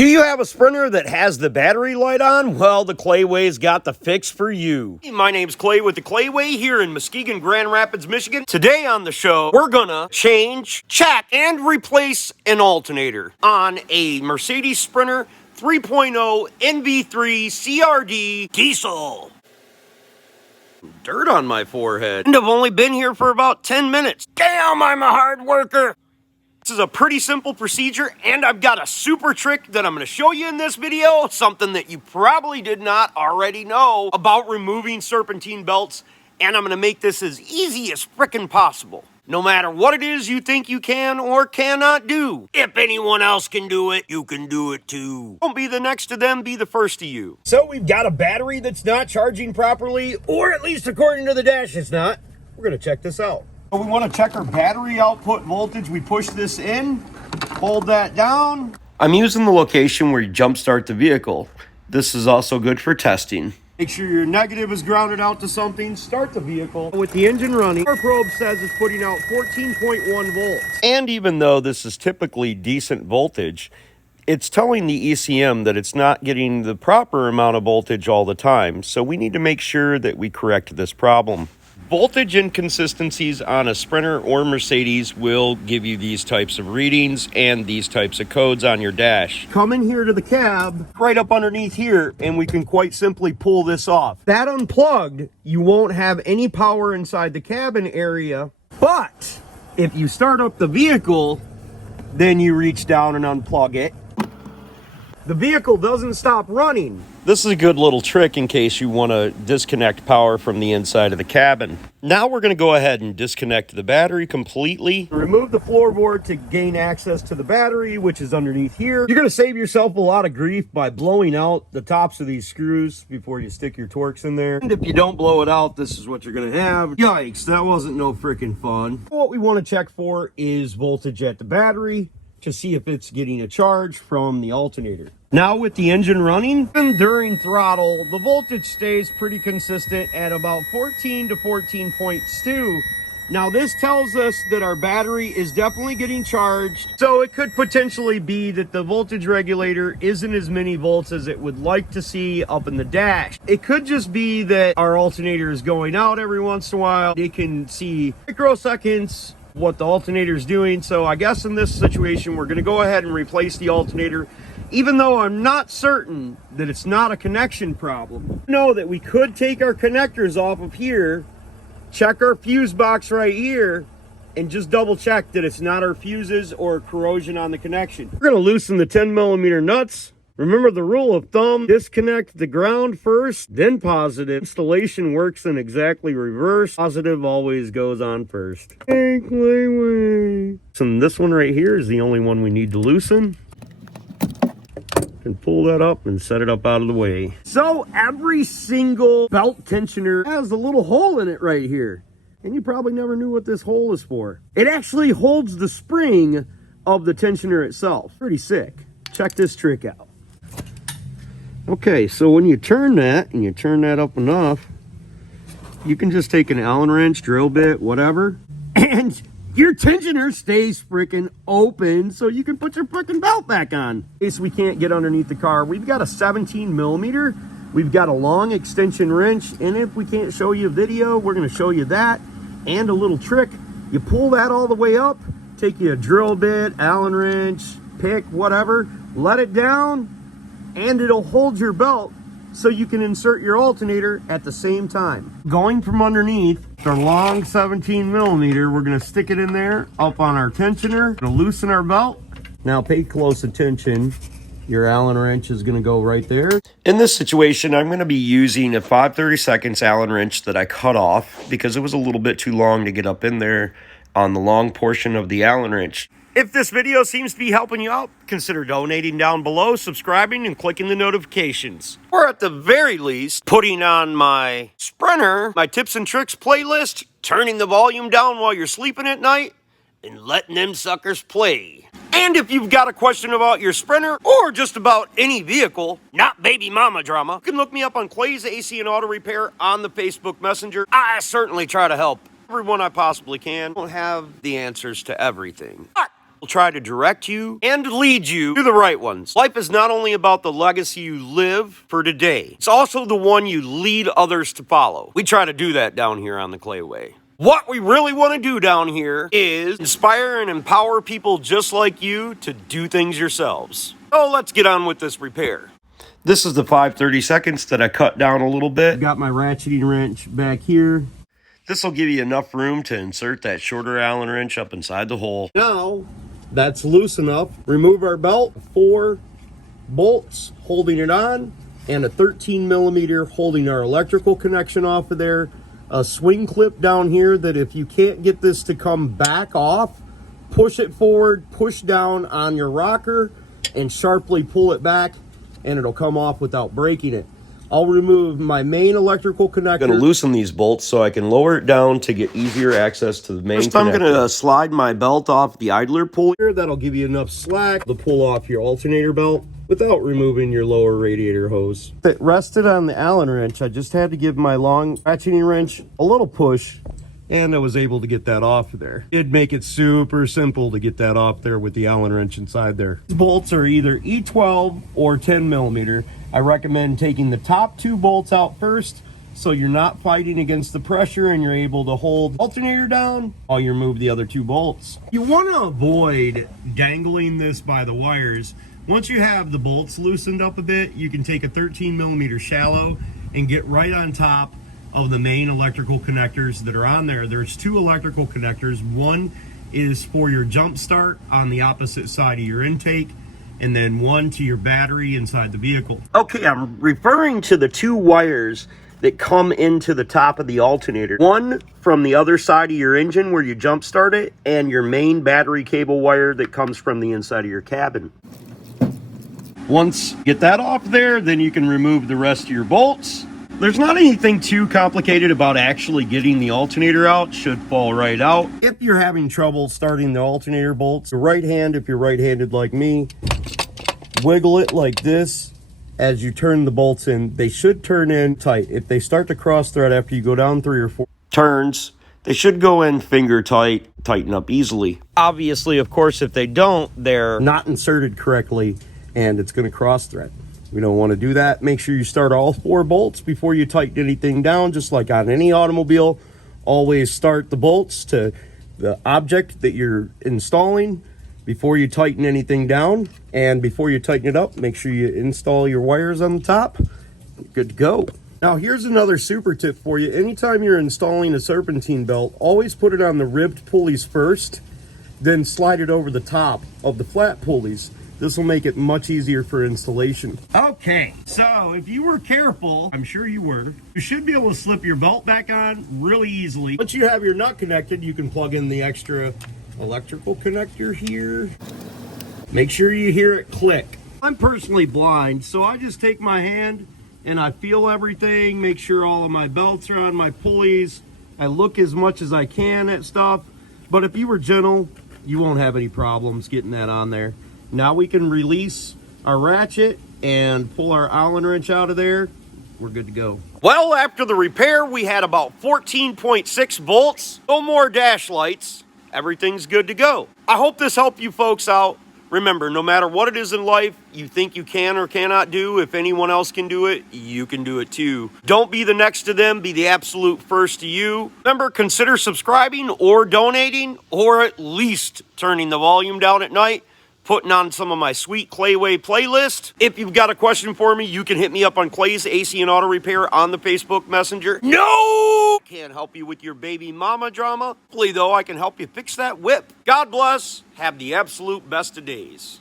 Do you have a Sprinter that has the battery light on? Well, the Clayway's got the fix for you. Hey, my name's Clay with the Clayway here in Muskegon, Grand Rapids, Michigan. Today on the show, we're gonna change, check, and replace an alternator on a Mercedes Sprinter 3.0 NV3 CRD diesel. Dirt on my forehead. And I've only been here for about 10 minutes. Damn, I'm a hard worker. This is a pretty simple procedure, and I've got a super trick that I'm going to show you in this video, something that you probably did not already know about removing serpentine belts, and I'm going to make this as easy as frickin' possible. No matter what it is you think you can or cannot do. If anyone else can do it, you can do it too. Don't be the next to them, be the first to you. So we've got a battery that's not charging properly, or at least according to the dash it's not. We're going to check this out. We want to check our battery output voltage. We push this in, hold that down. I'm using the location where you jump start the vehicle. This is also good for testing. Make sure your negative is grounded out to something. Start the vehicle with the engine running. Our probe says it's putting out 14.1 volts. And even though this is typically decent voltage, it's telling the ECM that it's not getting the proper amount of voltage all the time. So we need to make sure that we correct this problem. Voltage inconsistencies on a Sprinter or Mercedes will give you these types of readings and these types of codes on your dash. Come in here to the cab, right up underneath here, and we can quite simply pull this off. That unplugged, you won't have any power inside the cabin area, but if you start up the vehicle, then you reach down and unplug it. The vehicle doesn't stop running. This is a good little trick in case you want to disconnect power from the inside of the cabin. Now we're going to go ahead and disconnect the battery completely. Remove the floorboard to gain access to the battery, which is underneath here. You're going to save yourself a lot of grief by blowing out the tops of these screws before you stick your Torx in there. And if you don't blow it out, this is what you're going to have. Yikes, that wasn't no freaking fun. What we want to check for is voltage at the battery to see if it's getting a charge from the alternator. Now with the engine running, and during throttle, the voltage stays pretty consistent at about 14 to 14.2. Now this tells us that our battery is definitely getting charged, so it could potentially be that the voltage regulator isn't as many volts as it would like to see up in the dash. It could just be that our alternator is going out every once in a while. It can see microseconds what the alternator is doing, so I guess in this situation we're going to go ahead and replace the alternator, even though I'm not certain that it's not a connection problem. Know that we could take our connectors off of here, check our fuse box right here, and just double check that it's not our fuses or corrosion on the connection. We're going to loosen the 10mm nuts. Remember the rule of thumb, disconnect the ground first, then positive. Installation works in exactly reverse. Positive always goes on first. Hey, Clayway. So this one right here is the only one we need to loosen. And pull that up and set it up out of the way. So every single belt tensioner has a little hole in it right here. And you probably never knew what this hole is for. It actually holds the spring of the tensioner itself. Pretty sick. Check this trick out. Okay, so when you turn that, and you turn that up enough, you can just take an Allen wrench, drill bit, whatever, and your tensioner stays freaking open so you can put your freaking belt back on. In case we can't get underneath the car, we've got a 17mm, we've got a long extension wrench, and if we can't show you a video, we're going to show you that, and a little trick. You pull that all the way up, take you a drill bit, Allen wrench, pick, whatever, let it down, and it'll hold your belt so you can insert your alternator at the same time. Going from underneath, our long 17mm, we're gonna stick it in there, up on our tensioner, gonna loosen our belt. Now pay close attention. Your Allen wrench is gonna go right there. In this situation, I'm gonna be using a 5/32 Allen wrench that I cut off because it was a little bit too long to get up in there on the long portion of the Allen wrench. If this video seems to be helping you out, consider donating down below, subscribing, and clicking the notifications. Or at the very least, putting on my Sprinter, my tips and tricks playlist, turning the volume down while you're sleeping at night, and letting them suckers play. And if you've got a question about your Sprinter, or just about any vehicle, not baby mama drama, you can look me up on Clay's AC and Auto Repair on the Facebook Messenger. I certainly try to help everyone I possibly can. I don't have the answers to everything, but will try to direct you and lead you to the right ones. Life is not only about the legacy you live for today, it's also the one you lead others to follow. We try to do that down here on the Clayway. What we really want to do down here is inspire and empower people just like you to do things yourselves. So let's get on with this repair. This is the 5/32 that I cut down a little bit. Got my ratcheting wrench back here. This will give you enough room to insert that shorter Allen wrench up inside the hole. Now that's loose enough. Remove our belt, 4 bolts holding it on, and a 13mm holding our electrical connection off of there. A swing clip down here that if you can't get this to come back off, push it forward, push down on your rocker, and sharply pull it back, and it'll come off without breaking it. I'll remove my main electrical connector. I'm going to loosen these bolts so I can lower it down to get easier access to the main connector. I'm going to slide my belt off the idler pulley. That'll give you enough slack to pull off your alternator belt without removing your lower radiator hose. If it rested on the Allen wrench, I just had to give my long ratcheting wrench a little push, and I was able to get that off of there. It'd make it super simple to get that off there with the Allen wrench inside there. These bolts are either E12 or 10mm. I recommend taking the top 2 bolts out first so you're not fighting against the pressure and you're able to hold the alternator down while you remove the other 2 bolts. You want to avoid dangling this by the wires. Once you have the bolts loosened up a bit, you can take a 13mm shallow and get right on top of the main electrical connectors that are on there. There's 2 electrical connectors. One is for your jump start on the opposite side of your intake, and then one to your battery inside the vehicle. Okay, I'm referring to the 2 wires that come into the top of the alternator. One from the other side of your engine where you jump start it, and your main battery cable wire that comes from the inside of your cabin. Once you get that off there, then you can remove the rest of your bolts. There's not anything too complicated about actually getting the alternator out. Should fall right out. If you're having trouble starting the alternator bolts, the right hand, if you're right-handed like me, wiggle it like this as you turn the bolts in. They should turn in tight. If they start to cross thread after you go down 3 or 4 turns, they should go in finger tight, tighten up easily. Obviously, of course, if they don't, they're not inserted correctly and it's going to cross thread. We don't want to do that. Make sure you start all 4 bolts before you tighten anything down, just like on any automobile. Always start the bolts to the object that you're installing before you tighten anything down. And before you tighten it up, make sure you install your wires on the top. Good to go. Now here's another super tip for you. Anytime you're installing a serpentine belt, always put it on the ribbed pulleys first, then slide it over the top of the flat pulleys. This will make it much easier for installation. Okay, so if you were careful, I'm sure you were, you should be able to slip your belt back on really easily. Once you have your nut connected, you can plug in the extra electrical connector here. Make sure you hear it click. I'm personally blind, so I just take my hand and I feel everything, make sure all of my belts are on my pulleys. I look as much as I can at stuff, but if you were gentle, you won't have any problems getting that on there. Now we can release our ratchet and pull our Allen wrench out of there. We're good to go. Well, after the repair, we had about 14.6 volts, no more dash lights. Everything's good to go. I hope this helped you folks out. Remember, no matter what it is in life you think you can or cannot do, if anyone else can do it, you can do it too. Don't be the next to them, be the absolute first to you. Remember, consider subscribing or donating, or at least turning the volume down at night, putting on some of my sweet Clayway playlist. If you've got a question for me, you can hit me up on Clay's AC and Auto Repair on the Facebook Messenger. No! Can't help you with your baby mama drama. Hopefully, though, I can help you fix that whip. God bless. Have the absolute best of days.